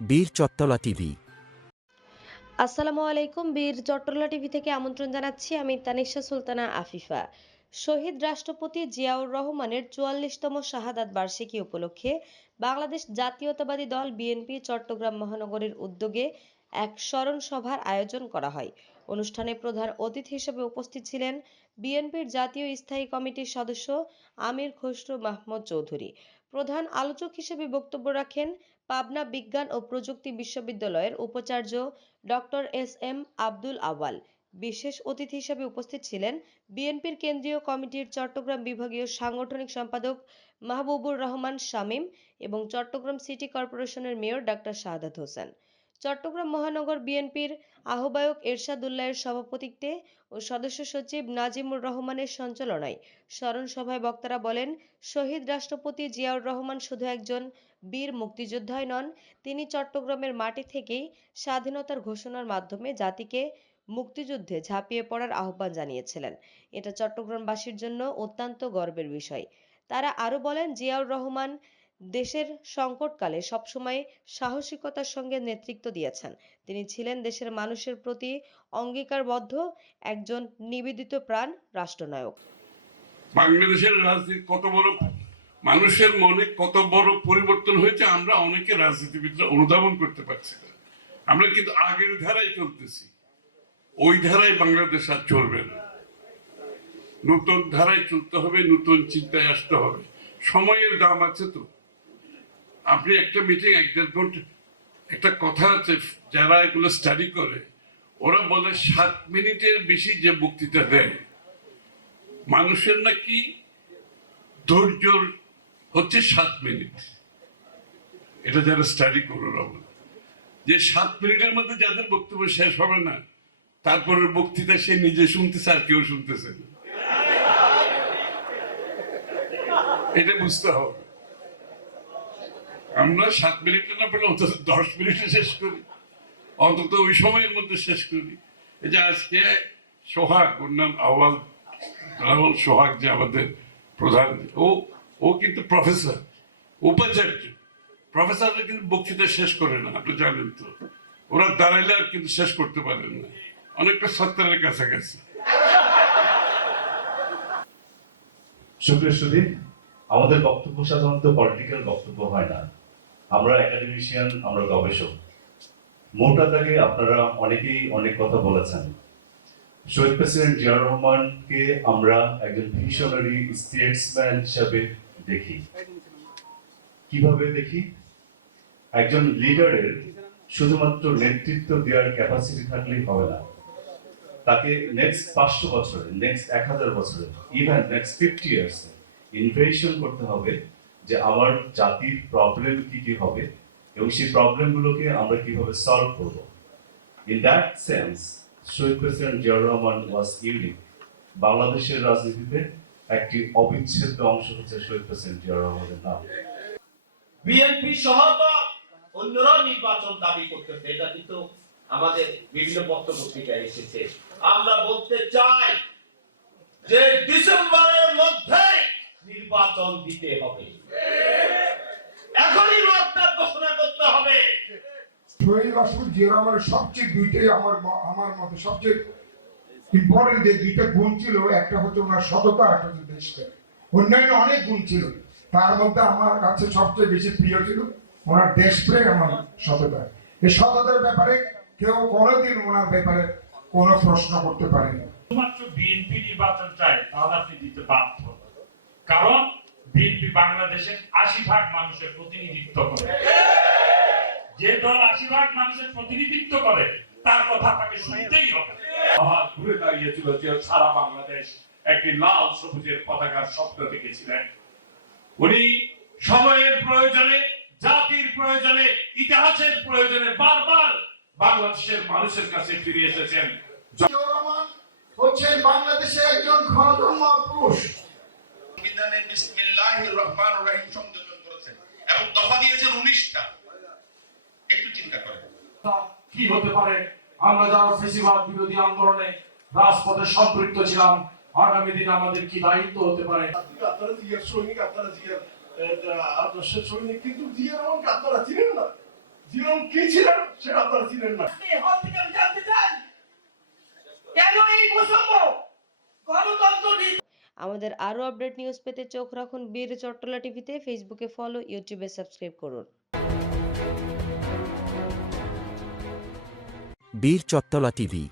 বীর চত্তলা টিভি। আসসালামু আলাইকুম, বীর চট্টলা টিভি থেকে আমন্ত্রণ জানাচ্ছি আমি তানিশা সুলতানা আফিফা। শহীদ রাষ্ট্রপতি জিয়াউর রহমানের চুয়াল্লিশতম শাহাদাত বার্ষিকী উপলক্ষে বাংলাদেশ জাতীয়তাবাদী দল বিএনপি চট্টগ্রাম মহানগরের উদ্যোগে এক স্মরণ সভার আয়োজন করা হয়। অনুষ্ঠানে প্রধান অতিথি হিসেবে উপস্থিত ছিলেন বিএনপির জাতীয় স্থায়ী কমিটির সদস্য আমির খসরু মাহমুদ চৌধুরী। প্রধান আলোচক হিসেবে বক্তব্য রাখেন পাবনা বিজ্ঞান ও প্রযুক্তি বিশ্ববিদ্যালয়ের উপাচার্য doctor S M Abdul Awal. বিশেষ অতিথি হিসেবে উপস্থিত ছিলেন বিএনপির কেন্দ্রীয় কমিটির চট্টগ্রাম বিভাগীয় সাংগঠনিক সম্পাদক মাহবুবুর রহমান শামীম এবং চট্টগ্রাম সিটি কর্পোরেশনের মেয়র ডাক্তার শাহাদাত হোসেন। চট্টগ্রাম মহানগর বিএনপির আহ্বায়ক এরশাদুল্লাহের সভাপতিত্বে ও সদস্য সচিব নাজিমুর রহমানের সঞ্চালনায় স্মরণ সভায় বক্তারা বলেন, শহীদ রাষ্ট্রপতি জিয়াউর রহমান শুধু একজন বীর মুক্তিযোদ্ধাই নন, তিনি চট্টগ্রামের মাটি থেকেই স্বাধীনতার ঘোষণার মাধ্যমে জাতিকে মুক্তিযুদ্ধে ঝাঁপিয়ে পড়ার আহ্বান জানিয়েছিলেন। এটা চট্টগ্রামবাসীর জন্য অত্যন্ত গর্বের বিষয়। তারা আরও বলেন, জিয়াউর রহমান দেশের সংকটকালে সবসময় সাহসিকতার সঙ্গে নেতৃত্ব দিয়েছেন। তিনি ছিলেন দেশের মানুষের প্রতি অঙ্গীকারবদ্ধ একজন নিবেদিত প্রাণ রাষ্ট্রনায়ক। বাংলাদেশের রাজনীতি কত বড়, মানুষের মনে কত বড় পরিবর্তন হয়েছে আমরা অনেকে রাজনীতিবিদরা অনুধাবন করতে পারছি না। আমরা কিন্তু আগের ধারায় চলতেছি। ওই ধারায় বাংলাদেশ আর চলবে না। নতুন ধারায় চলতে হবে, নতুন চিন্তায় আসতে হবে। সময়ের দাম আছে তো। আপনি একটা মিটিং এক দেড় একটা কথা আছে, যারা এগুলো স্টাডি করে, ওরা বলে সাত মিনিটের বেশি যে বক্তৃতা দেয়, মানুষের নাকি ধৈর্য হচ্ছে সাত মিনিট। এটা যারা স্টাডি করো বলে। যে সাত মিনিটের মধ্যে যাদের বক্তব্য শেষ হবে না তারপরে বক্তৃতা সে নিজে শুনতেছে আর কেউ শুনতেছে না। এটা বুঝতে হবে। আমরা সাত মিনিটে না পেলে অন্তত দশ মিনিটে শেষ করি। অন্তত ওই সময়ের মধ্যে শেষ করি। এই যে আজকে সোহাগ, ওর নাম আওয়াল সোহাগ যে আমাদের প্রধান, ও ও কিন্তু প্রফেসর, উপাচার্য। প্রফেসররা কিন্তু বক্তৃতা শেষ করে না, আপনি জানেন তো। ওরা দাঁড়াইলে আর কিন্তু শেষ করতে পারেন না। অনেকটা সত্তরের কাছাকাছি। সুপ্রিয় সুদীপ আমাদের বক্তব্য সাধারণত পলিটিক্যাল বক্তব্য হয় না। আমরা একাডেমিশিয়ান আমরা গবেষক। মোটা দাগে আপনারা অনেকেই অনেক কথা বলেছেন। শহীদ প্রেসিডেন্ট জিয়াউর রহমানকে আমরা একজন ভিশনারি স্টেটসম্যান হিসাবে দেখি। কীভাবে দেখি? একজন লিডারের শুধুমাত্র নেতৃত্ব দেওয়ার ক্যাপাসিটি থাকলেই হবে না। তাকে নেক্সট পাঁচশো বছরে নেক্সট এক হাজার বছরে ইভেন নেক্সট ফিফটি ইয়ার্সে ইনভেশন করতে হবে। যে আমার জাতির প্রবলেম কি কি হবে এবং সেই প্রবলেমগুলোকে আমরা কীভাবে সলভ করব। In that sense Shahid president Ziaur Rahman was unique বাংলাদেশের রাজনীতিতে একটি অবিচ্ছেদ্য অংশ হচ্ছে শহীদ প্রেসিডেন্ট জিয়াউর রহমানের নাম। বিএনপি সহ তো অন্যরাও নির্বাচন দাবি করতেছে, এটা কিন্তু আমাদের বিভিন্ন পত্র পত্রিকায় এসেছে। আমরা বলতে চাই যে ডিসেম্বরের মধ্যে নির্বাচন দিতে হবে এখনই রোডম্যাপ ঘোষণা করতে হবে শহীদ রাষ্ট্রপতি জিয়া রহমানের সবচেয়ে দুইটাই আমার আমার মতে সবচেয়ে ইম্পর্টেন্ট যে দুইটা গুণ ছিল, একটা হচ্ছে ওনার সততা একটা হচ্ছে দেশপ্রেম। অন্যান্য অনেক গুণ ছিল। তার মধ্যে আমার কাছে সবচেয়ে বেশি প্রিয় ছিল ওনার দেশপ্রেম আমার সততা। এই সততার ব্যাপারে কেউ কোনোদিন ওনার ব্যাপারে কোনো প্রশ্ন করতে পারেনি। শুধুমাত্র বিএনপি নির্বাচন চায়, তাহলে আপনি দিতে বাধ্য। কারণ বিএনপি বাংলাদেশের আশি ভাগ মানুষের প্রতিনিধিত্ব করে। যে দল আশি ভাগ মানুষের প্রতিনিধিত্ব করে তার কথা তাকে শুনতেই হবে। আমার ঘুরে দাঁড়িয়েছিল যে সারা বাংলাদেশ একটি লাল সবুজের পতাকার স্বপ্ন দেখেছিলেন। উনি সময়ের প্রয়োজনে জাতির প্রয়োজনে ইতিহাসের প্রয়োজনে বারবার বাংলাদেশের মানুষের কাছে ফিরে এসেছেন। হচ্ছেন বাংলাদেশের একজন গণধর্ম পুরুষ। সংবিধানে বিসমিল্লাহির রহমানির রহিম সংযোজন করেছেন এবং দফা দিয়েছেন 19টা একটু চিন্তা করেন কি হতে পারে? আমরা যারা ফেসিবাদ বিরোধী আন্দোলনে রাজপথে সম্পৃক্ত ছিলাম আগামী দিনে আমাদের কি দায়িত্ব হতে পারে? আপনারা জিয়ার সৈনিক আপনারা জিয়ার আদর্শের সৈনিক কিন্তু রহমানকে আপনারা চিনেন না? জীবন কি ছিল সেটা আপনারা ছিলেন না। আপনি হল থেকে আমি জানতে চাই কেন এই বৈষম্য? গণতন্ত্র আমাদের আরও আপডেট নিউজ পেতে চোখ রাখুন বীর চট্টলা টিভিতে ফেসবুকে ফলো ইউটিউবে সাবস্ক্রাইব করুন। বীর চট্টলা টিভি